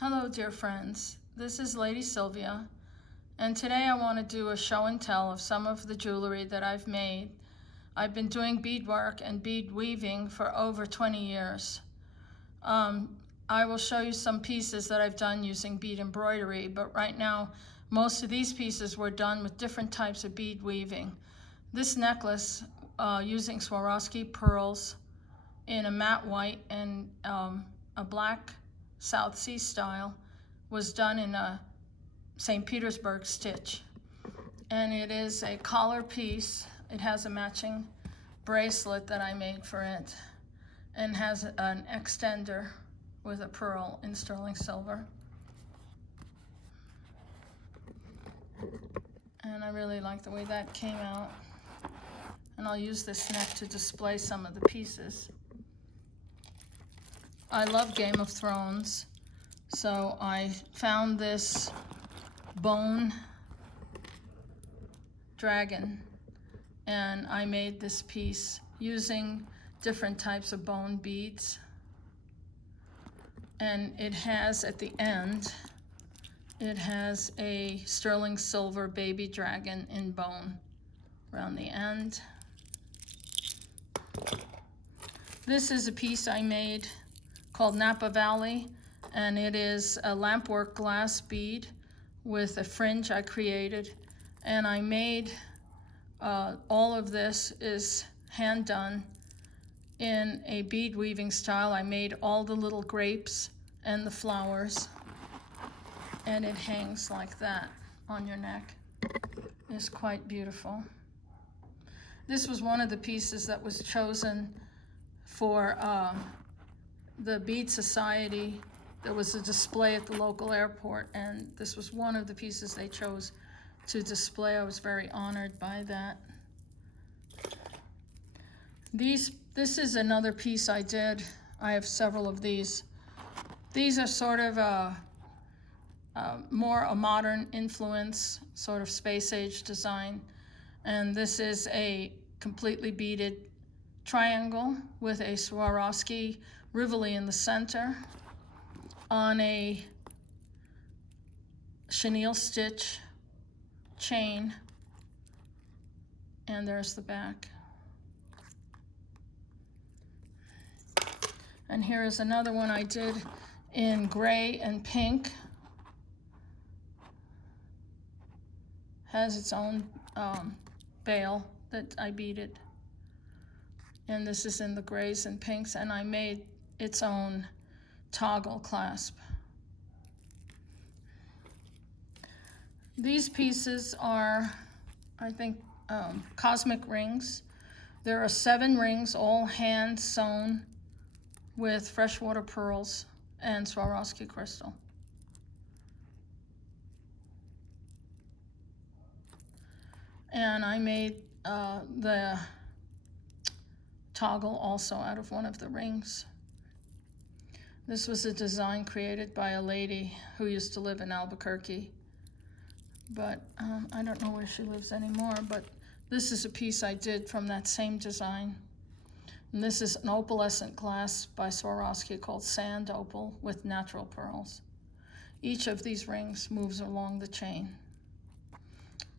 Hello, dear friends. This is Lady Sylvia, and today I want to do a show and tell of some of the jewelry that I've made. I've been doing beadwork and bead weaving for over 20 years. I will show you some pieces that I've done using bead embroidery, but right now most of these pieces were done with different types of bead weaving. This necklace, using Swarovski pearls in a matte white and a black South Sea style, was done in a St. Petersburg stitch. And it is a collar piece. It has a matching bracelet that I made for it, and has an extender with a pearl in sterling silver. And I really like the way that came out. And I'll use this neck to display some of the pieces. I love Game of Thrones, so I found this bone dragon, and I made this piece using different types of bone beads. And it has, at the end, it has a sterling silver baby dragon in bone around the end. This is a piece I made called Napa Valley, and it is a lampwork glass bead with a fringe I created. And I made, all of this is hand done in a bead weaving style. I made all the little grapes and the flowers, and it hangs like that on your neck. It's quite beautiful. This was one of the pieces that was chosen for the Bead Society. There was a display at the local airport, and this was one of the pieces they chose to display. I was very honored by that. This is another piece I did. I have several of these. These are sort of more a modern influence, sort of space age design. And this is a completely beaded triangle with a Swarovski Rivoli in the center on a chenille stitch chain. And there's the back. And here is another one I did in gray and pink. Has its own veil that I beaded. And this is in the grays and pinks, and I made its own toggle clasp. These pieces are, I think, cosmic rings. There are 7 rings, all hand sewn with freshwater pearls and Swarovski crystal. And I made the toggle also out of one of the rings. This was a design created by a lady who used to live in Albuquerque, but I don't know where she lives anymore, but this is a piece I did from that same design. And this is an opalescent glass by Swarovski called Sand Opal with natural pearls. Each of these rings moves along the chain.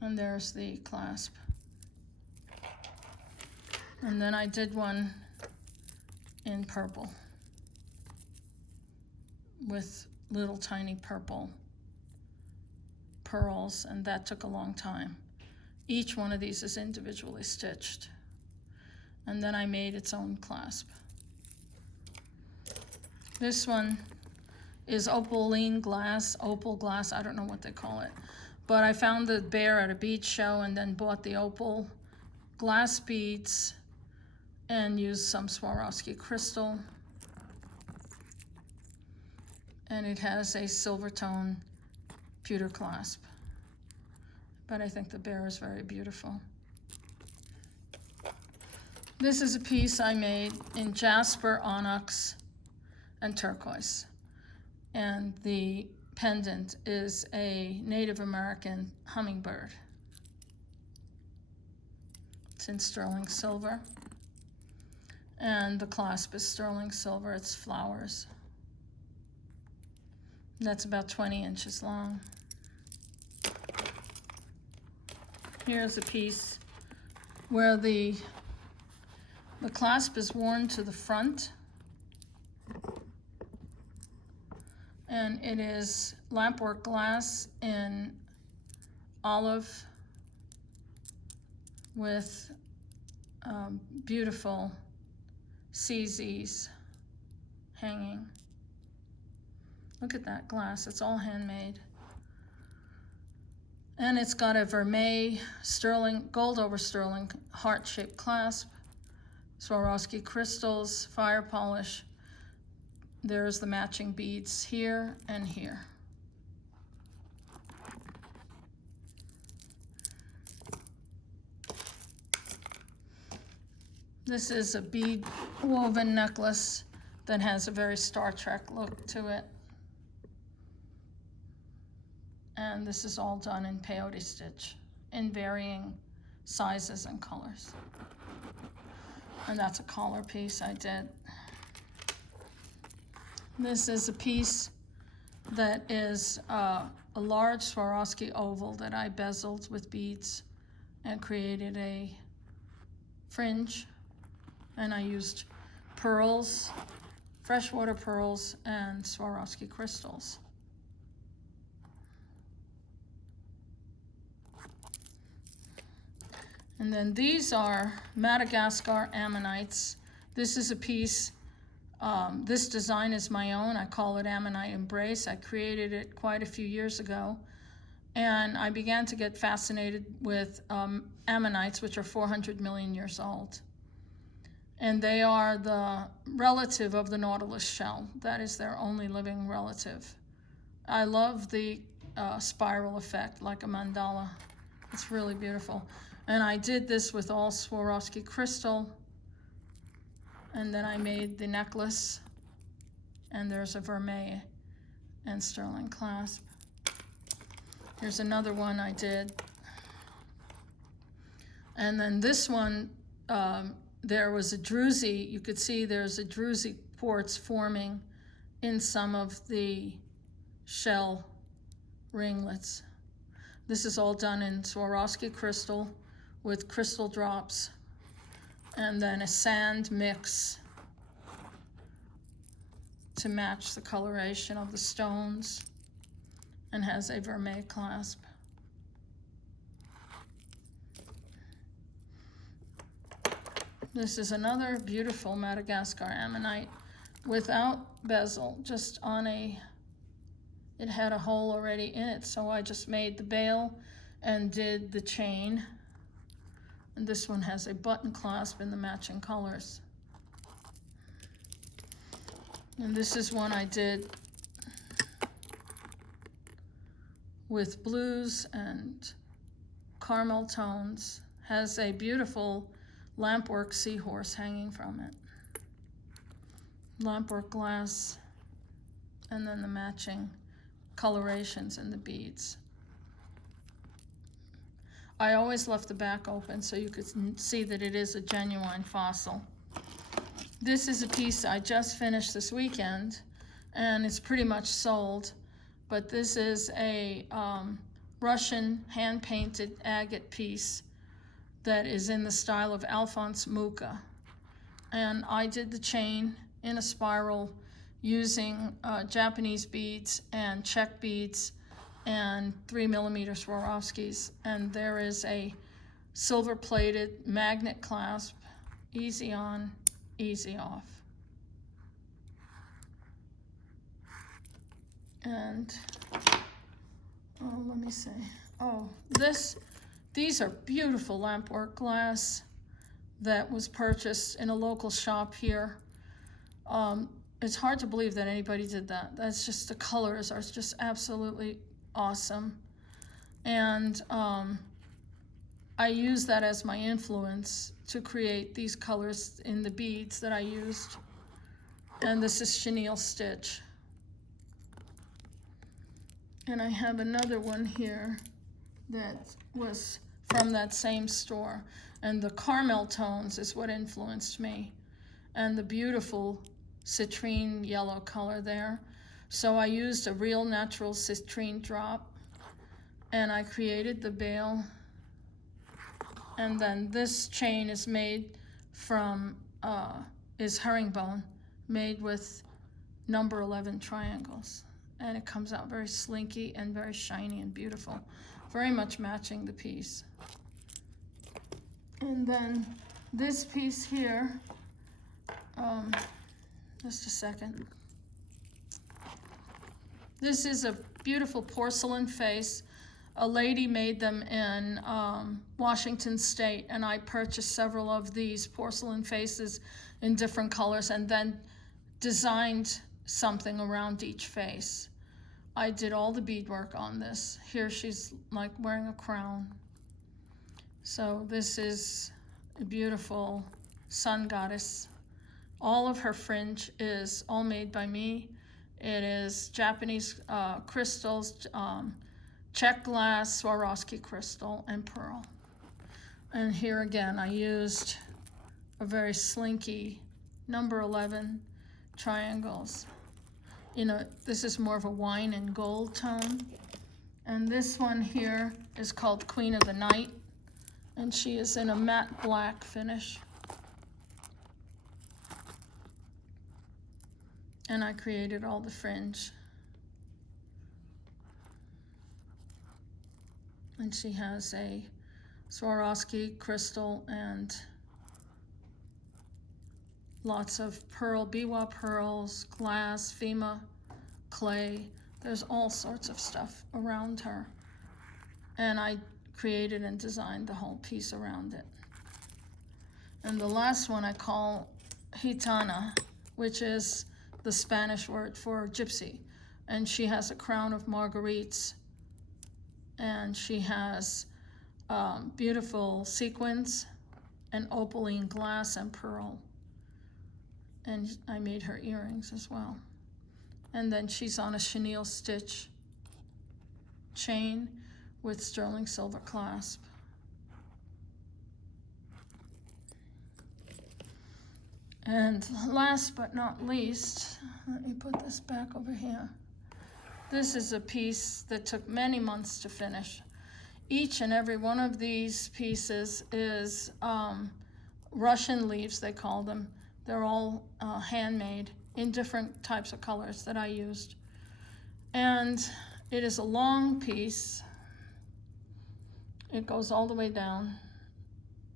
And there's the clasp. And then I did one in purple with little tiny purple pearls, and that took a long time. Each one of these is individually stitched. And then I made its own clasp. This one is opaline glass, opal glass, I don't know what they call it. But I found the bear at a bead show and then bought the opal glass beads and used some Swarovski crystal. And it has a silver tone pewter clasp. But I think the bear is very beautiful. This is a piece I made in jasper, onyx, and turquoise. And the pendant is a Native American hummingbird. It's in sterling silver. And the clasp is sterling silver, it's flowers. That's about 20 inches long. Here's a piece where the clasp is worn to the front, and it is lampwork glass in olive with beautiful CZs hanging. Look at that glass, it's all handmade. And it's got a vermeil sterling, gold over sterling heart-shaped clasp, Swarovski crystals, fire polish. There's the matching beads here and here. This is a bead woven necklace that has a very Star Trek look to it. And this is all done in peyote stitch in varying sizes and colors. And that's a collar piece I did. This is a piece that is a large Swarovski oval that I bezeled with beads and created a fringe. And I used pearls, freshwater pearls, and Swarovski crystals. And then these are Madagascar Ammonites. This is a piece, this design is my own. I call it Ammonite Embrace. I created it quite a few years ago. And I began to get fascinated with ammonites, which are 400 million years old. And they are the relative of the Nautilus shell. That is their only living relative. I love the spiral effect, like a mandala. It's really beautiful. And I did this with all Swarovski crystal. And then I made the necklace. And there's a vermeil and sterling clasp. Here's another one I did. And then this one, there was a druzy. You could see there's a druzy quartz forming in some of the shell ringlets. This is all done in Swarovski crystal with crystal drops, and then a sand mix to match the coloration of the stones, and has a vermeil clasp. This is another beautiful Madagascar Ammonite without bezel, just on a, it had a hole already in it, so I just made the bail and did the chain. And this one has a button clasp in the matching colors. And this is one I did with blues and caramel tones. Has a beautiful lampwork seahorse hanging from it. Lampwork glass, and then the matching colorations in the beads. I always left the back open so you could see that it is a genuine fossil. This is a piece I just finished this weekend, and it's pretty much sold, but this is a Russian hand-painted agate piece that is in the style of Alphonse Mucha. And I did the chain in a spiral using Japanese beads and Czech beads and 3mm Swarovskis. And there is a silver-plated magnet clasp, easy on, easy off. And, oh, let me see. Oh, these are beautiful lampwork glass that was purchased in a local shop here. It's hard to believe that anybody did that. That's just, the colors are just absolutely awesome. And I use that as my influence to create these colors in the beads that I used. And this is chenille stitch. And I have another one here that was from that same store. And the caramel tones is what influenced me. And the beautiful citrine yellow color there. So I used a real natural citrine drop, and I created the veil. And then this chain is made from, is herringbone, made with number 11 triangles. And it comes out very slinky and very shiny and beautiful, very much matching the piece. And then this piece here, just a second. This is a beautiful porcelain face. A lady made them in Washington State, and I purchased several of these porcelain faces in different colors and then designed something around each face. I did all the beadwork on this. Here she's like wearing a crown. So this is a beautiful sun goddess. All of her fringe is all made by me. It is Japanese crystals, check glass, Swarovski crystal, and pearl. And here again, I used a very slinky number 11 triangles. You know, this is more of a wine and gold tone. And this one here is called Queen of the Night, and she is in a matte black finish. And I created all the fringe. And she has a Swarovski crystal and lots of pearl, biwa pearls, glass, FEMA, clay. There's all sorts of stuff around her. And I created and designed the whole piece around it. And the last one I call Gitana, which is the Spanish word for gypsy. And she has a crown of marguerites, and she has beautiful sequins and opaline glass and pearl. And I made her earrings as well. And then she's on a chenille stitch chain with sterling silver clasp. And last but not least, let me put this back over here. This is a piece that took many months to finish. Each and every one of these pieces is Russian leaves, they call them. They're all handmade in different types of colors that I used. And it is a long piece. It goes all the way down.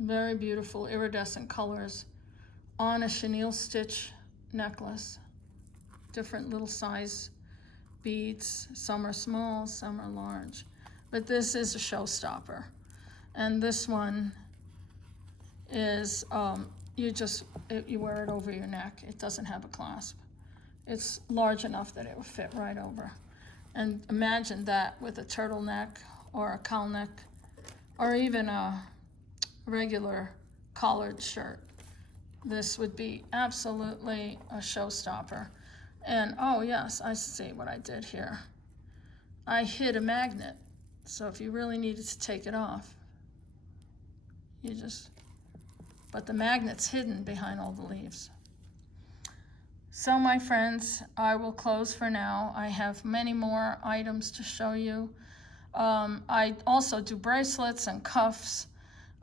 Very beautiful iridescent colors on a chenille stitch necklace. Different little size beads. Some are small, some are large. But this is a showstopper. And this one is, you wear it over your neck. It doesn't have a clasp. It's large enough that it will fit right over. And imagine that with a turtleneck or a cowl neck or even a regular collared shirt. This would be absolutely a showstopper. And oh yes, I see what I did here. I hid a magnet. So if you really needed to take it off, but the magnet's hidden behind all the leaves. So my friends, I will close for now. I have many more items to show you. I also do bracelets and cuffs.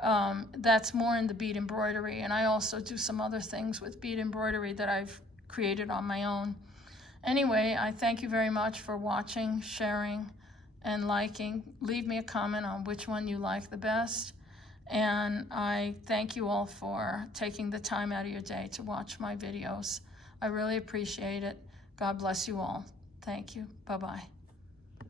That's more in the bead embroidery, and I also do some other things with bead embroidery that I've created on my own. Anyway, I thank you very much for watching, sharing, and liking. Leave me a comment on which one you like the best. And I thank you all for taking the time out of your day to watch my videos. I really appreciate it. God bless you all. Thank you. Bye-bye.